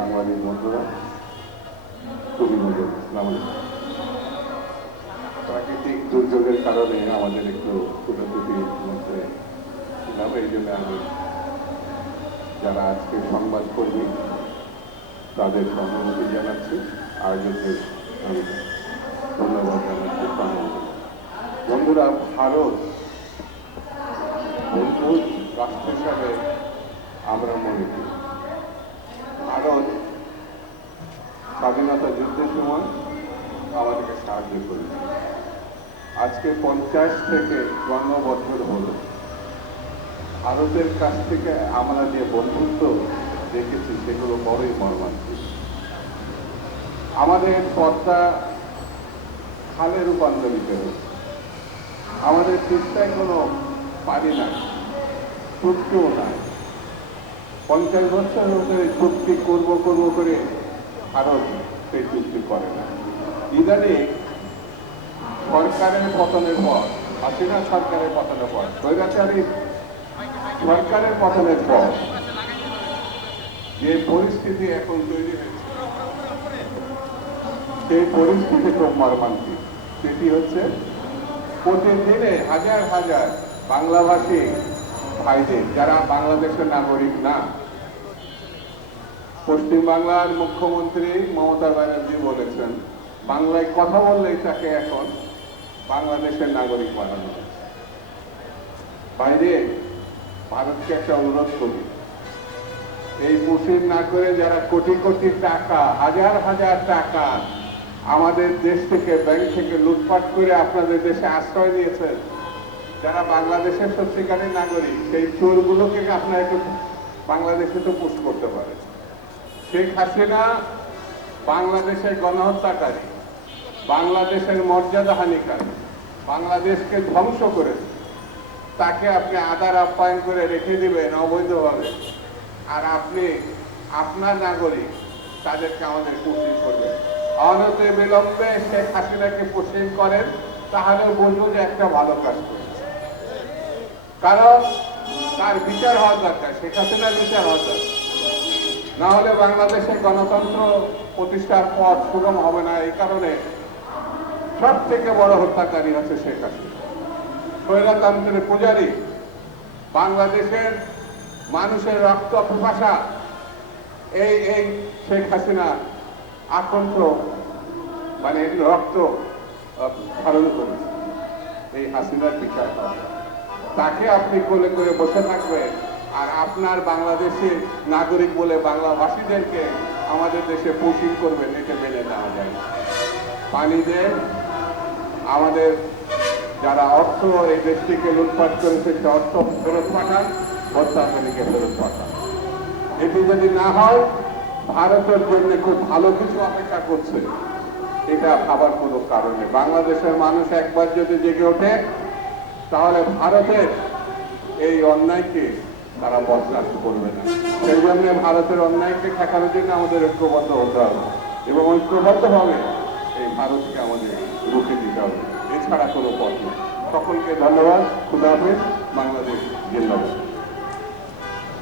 সাংবাদিক বন্ধুরা খুবই ইসলাম প্রাকৃতিক দুর্যোগের কারণে আমাদের একটু ছোটাছুটির মধ্যে ছিলাম, এই জন্য আমি যারা আজকে সংবাদ কর্মী, তাদের সহানুভূতি জানাচ্ছি। আয়োজকের আমি ধন্যবাদ জানাচ্ছি বন্ধুরা, ভারত মজবুত রাষ্ট্র হিসাবে আমরা মনে করি ভারত স্বাধীনতা যুদ্ধের সময় আমাদেরকে সাহায্য করেছে। আজকে পঞ্চাশ থেকে চুয়ান্ন বছর হলো। ভারতের কাছ থেকে আমরা যে বন্ধুত্ব দেখেছি, সেগুলো বড়ই মর্মান্তিক। আমাদের পদ্মা খালে রূপান্তরিত হয়েছে। আমাদের চেষ্টায় কোনো পানি নাই, চুক্তিও নাই। পঞ্চাশ বছর ধরে চুক্তি করব করব করে ভারত সেই চুক্তি করে না। ইদানিং সরকারের পতনের পর, হাসিনা সরকারের পতনের পর স্বৈরাচারী সরকারের পতনের পর যে পরিস্থিতি এখন তৈরি হয়েছে, সেই পরিস্থিতি খুব মর্মান্তিক সেটি হচ্ছে প্রতিদিনে হাজার হাজার বাংলাভাষী ভাইদের, যারা বাংলাদেশের নাগরিক না পশ্চিমবাংলার মুখ্যমন্ত্রী মমতা ব্যানার্জি বলেছেন, বাংলায় কথা বললেই তাকে এখন বাংলাদেশের নাগরিক বানানো হচ্ছে বাইরে ভারতকে একটা অনুরোধ করি, এই মুসলিম না করে যারা কোটি কোটি টাকা, হাজার হাজার টাকা আমাদের দেশ থেকে, ব্যাংক থেকে লুটপাট করে আপনাদের দেশে আশ্রয় দিয়েছেন, যারা বাংলাদেশের সত্যিকারের নাগরিক, সেই চোরগুলোকে আপনারা একটু বাংলাদেশে তো করতে পারেন শেখ হাসিনা বাংলাদেশের গণহত্যাকারী, বাংলাদেশের মর্যাদা হানিকারী, বাংলাদেশকে ধ্বংস করেছে। তাকে আপনি আদার আপ্যায়ন করে রেখে দিবেন অবৈধভাবে। আর আপনি, আপনার নাগরিক তাদেরকে আমাদের পুষিং করবেন অনতে বিলম্বে শেখ হাসিনাকে পুষিং করেন, তাহলে বুঝব যে একটা ভালো কাজ করেছে। কারণ তার বিচার হওয়া দরকার, শেখ হাসিনার বিচার হওয়া দরকার। না হলে বাংলাদেশে গণতন্ত্র প্রতিষ্ঠার পথ সুগম হবে না, এই কারণে সব থেকে বড় হত্যাকারী হচ্ছে শেখ হাসিনা। স্বৈরতন্ত্রের পূজারী, বাংলাদেশের মানুষের রক্ত পিপাসা, এই এই শেখ হাসিনা আকণ্ঠ মানে রক্ত ধারণ করেছে। এই হাসিনার বিচার তাকে আপনি কোলে করে বসে থাকবেন। আর আপনার বাংলাদেশের নাগরিক বলে বাংলাভাষীদেরকে আমাদের দেশে পুষিং করবেন এটা মেনে নেওয়া যায়। পানি দেন আমাদের যারা অর্থ এই দেশটিকে লুটপাট করেছে, সে অর্থ ফেরত পাঠান হত্যাকারীকে ফেরত পাঠান। এটি যদি না হয়, ভারতের জন্য খুব ভালো কিছু অপেক্ষা করছে। এটা ভাবার কোনো কারণে বাংলাদেশের মানুষ একবার যদি জেগে ওঠে, তাহলে ভারতের এই অন্যায়কে তারা বরখাস্ত করবে না। সেই জন্য ভারতের অন্যায়কে ঠেকানো জন্য আমাদের ঐক্যবদ্ধ হতে হবে এবং ঐক্যবদ্ধভাবে এই ভারতকে আমাদের রুখে দিতে হবে। এছাড়া কোনো পথ নেই। সকলকে ধন্যবাদ। হবে বাংলাদেশ জিন্দাবাদ।